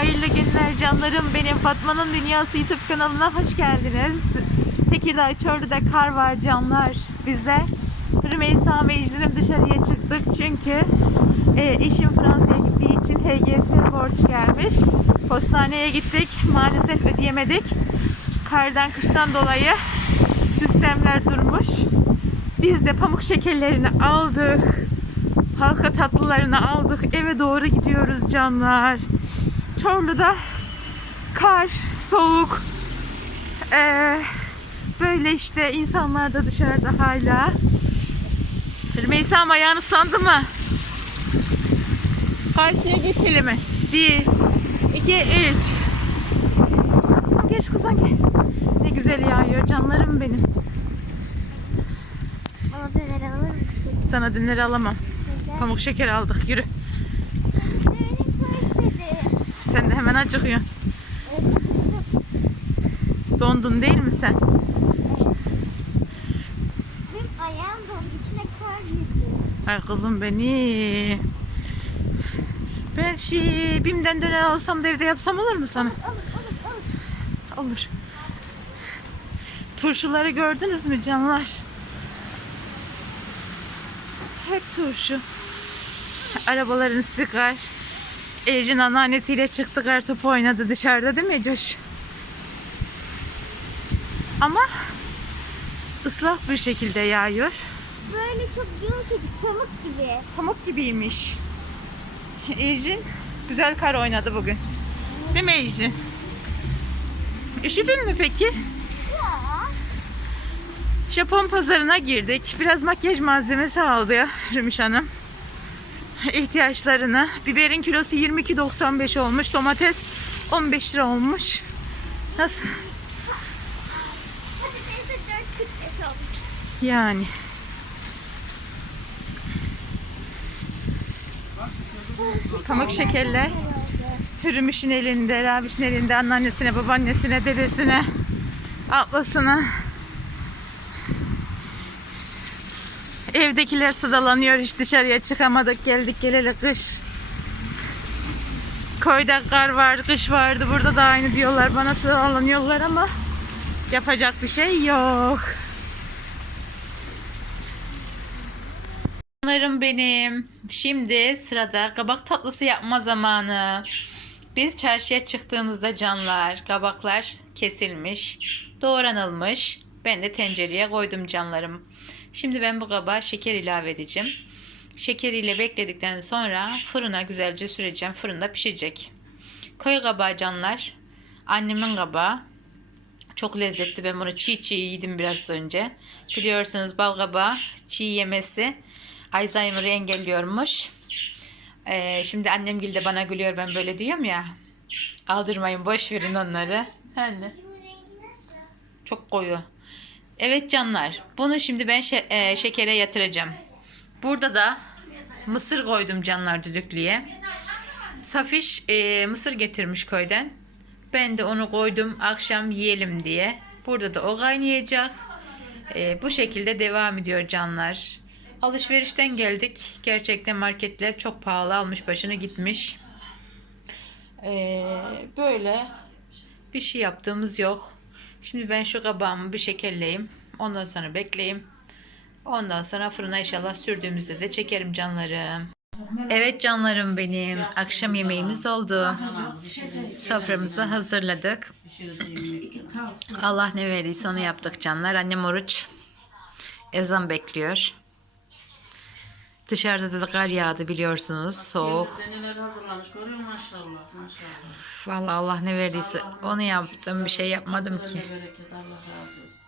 Hayırlı günler canlarım. Benim Fatma'nın Dünyası YouTube kanalına hoş geldiniz. Tekirdağ Çorlu'da kar var canlar. Biz de Rümeysa İcrim dışarıya çıktık. Çünkü e, eşim Fransa'ya gittiği için HGS borç gelmiş. Postaneye gittik. Maalesef ödeyemedik. Kardan kıştan dolayı sistemler durmuş. Biz de pamuk şekerlerini aldık. Halka tatlılarını aldık. Eve doğru gidiyoruz canlar. Çorlu'da kar, soğuk. Ee, böyle işte insanlar da dışarıda hala. Rümeysa ayağın ıslandı mı? Karşıya geçelim mi? Bir, iki, üç. Kızım geç kızım geç. Ne güzel yağıyor canlarım benim. Bana döner alır mısın? Sana dünleri alamam. Pamuk şeker aldık yürü. Sen de hemen acıkıyorsun. Dondun değil mi sen? Benim ayağım dondu. İçine kar girdi. Ay kızım beni. Ben şey Bim'den döner alsam da evde yapsam olur mu sana? Alır alır. Olur. Turşuları gördünüz mü canlar? Hep turşu. Arabaların kar. Ecin anneannesiyle çıktı kar topu oynadı dışarıda değil mi Coş? Ama ıslak bir şekilde yağıyor. Böyle çok yumuşacık pamuk gibi. Pamuk gibiymiş. Ecin güzel kar oynadı bugün. Değil mi Ecin? Üşüdün mü peki? Ya. Japon pazarına girdik. Biraz makyaj malzemesi aldı ya Rümüş Hanım. İhtiyaçlarını. Biberin kilosu 22.95 olmuş. Domates 15 lira olmuş. Nasıl? Patatesi 4.45 olmuş. Yani. Pamuk şekerler. Hürümüş'ün elinde, Rabiş'in elinde, anneannesine, babaannesine, dedesine, ablasına. Evdekiler sıdalanıyor, hiç dışarıya çıkamadık, geldik geleli kış. Koyda kar var, kış vardı, burada da aynı diyorlar, bana sıdalanıyorlar ama yapacak bir şey yok. Canlarım benim. Şimdi sırada kabak tatlısı yapma zamanı. Biz çarşıya çıktığımızda canlar, kabaklar kesilmiş, doğranılmış. Ben de tencereye koydum canlarım. Şimdi ben bu kabağa şeker ilave edeceğim. Şekeriyle bekledikten sonra fırına güzelce süreceğim. Fırında pişecek. Koy kabağı canlar. Annemin kabağı. Çok lezzetli. Ben bunu çiğ çiğ yedim biraz önce. Biliyorsunuz bal kabağı çiğ yemesi Alzheimer'ı engelliyormuş. Ee, şimdi annem de bana gülüyor ben böyle diyorum ya. Aldırmayın boş verin onları. Anne. Çok koyu. Evet canlar. Bunu şimdi ben şe- e, şekere yatıracağım. Burada da mısır koydum canlar düdüklüye. Safiş e, mısır getirmiş köyden. Ben de onu koydum akşam yiyelim diye. Burada da o kaynayacak. E, bu şekilde devam ediyor canlar. Alışverişten geldik. Gerçekten marketler çok pahalı almış başını gitmiş. E, böyle bir şey yaptığımız yok. Şimdi ben şu kabağımı bir şekerleyeyim. Ondan sonra bekleyeyim. Ondan sonra fırına inşallah sürdüğümüzde de çekerim canlarım. Evet canlarım benim. Akşam yemeğimiz oldu. Soframızı hazırladık. Allah ne verdiyse onu yaptık canlar. Annem oruç. Ezan bekliyor. Dışarıda da kar yağdı biliyorsunuz. Soğuk. Neler hazırlamış görüyor musun? maşallah maşallah. Vallahi Allah ne verdiyse onu yaptım. Bir şey yapmadım ki. Sırayla bereket Allah razı olsun.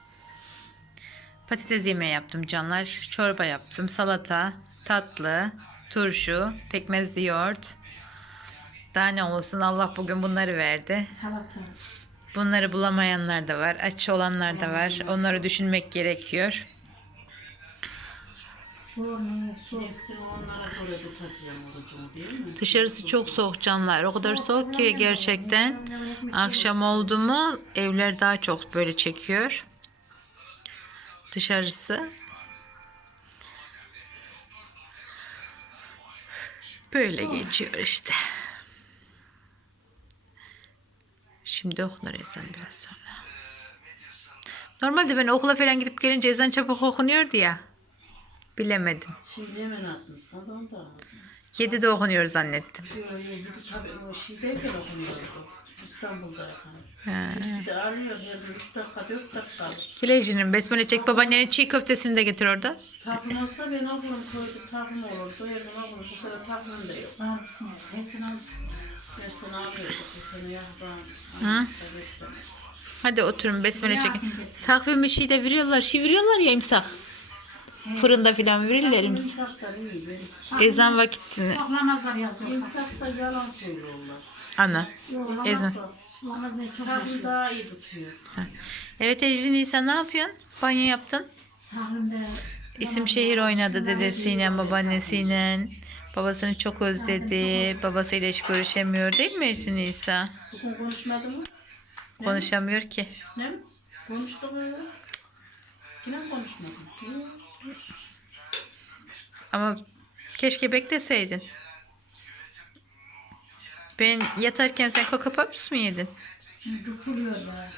Patates yemeği yaptım canlar. Çorba yaptım. Salata, tatlı, turşu, pekmezli yoğurt. Daha ne olsun Allah bugün bunları verdi. Salata. Bunları bulamayanlar da var. Aç olanlar da var. Onları düşünmek gerekiyor. Hepsini onlara göre tutacağım orucumu değil mi? Dışarısı çok soğuk canlar. O kadar soğuk ki gerçekten. Akşam oldu mu evler daha çok böyle çekiyor. Dışarısı. Böyle geçiyor işte. Şimdi okunur ezan biraz sonra. Normalde ben okula falan gidip gelince ezan çabuk okunuyordu ya. Bilemedim. Şimdi hemen atmışsan da ağzına. 7'de okunuyor zannettim. Şeydeyken okunuyordu. İstanbul'da yani. Ha. Bir de alıyor her gün 3 dakika 4 dakika. Kileci'nin besmele çek babaannenin çiğ köftesini de getir orada. Takım olsa ben okurum köyde takım olurdu. Gün okurum. Bu sene takımım da yok. Var mısınız? Nesin az? Her sene alıyorduk. Bu sene yakdan. Hı? Hadi oturun besmele çekin. Takvim bir şey de veriyorlar. Şey veriyorlar ya imsak. Fırında filan verirler imsak. İmsaklar iyi. Benim Ezan vakitini. Toplamazlar yazıyor. İmsakta yalan söylüyorlar. Ana. Ezan. Toplamaz ne çok yaşıyor. daha iyi tutuyor. Evet Ecrin Nisa ne yapıyorsun? Banyo yaptın. Sahrimde İsim şehir oynadı dedesiyle babaannesiyle. Babasını çok özledi. Babasıyla hiç görüşemiyor değil mi Ecrin Nisa? Bugün konuşmadı mı? Konuşamıyor ki. Ne öyle. Yine konuşmadım. Yine. Ama keşke bekleseydin. Ben yatarken sen Coco Pops mu yedin? tutuluyor da.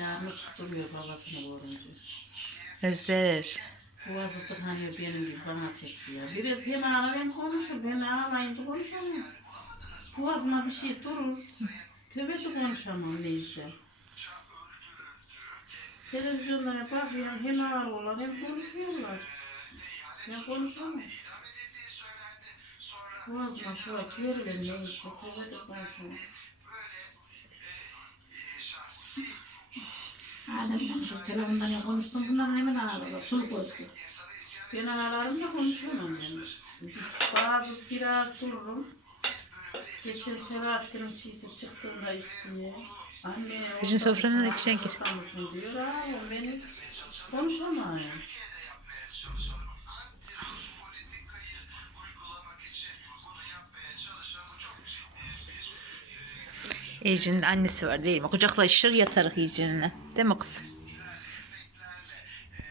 Yarını tutturuyor babasını görünce. Özler. Boğazı tıkanıyor benim gibi bana çekti ya. Biraz hem ağlar hem konuşur. Ben ağlayınca konuşamam. Boğazıma bir şey durur. Tövbe de konuşamam neyse. Televizyonlara bakıyorum hem ağlıyorlar hem konuşuyorlar. Ben konuşamam. Boğazıma şu atıyor ben neyse. Tövbe de konuşamam. Adem konuşup telefonda ne konuştum bundan hemen ağladı. Sulu koydu. Ben ağlarım da konuşamam. Bazı biraz dururum. Geçen Selahattin'in şeysi çıktığında isteye. Anne Bizim sofranın mısın, içine gir. mısın diyor. Hiç konuşamam. Ecrin'in annesi var değil mi? Kucaklaşır yatarık Ecrin'le. Değil mi kızım?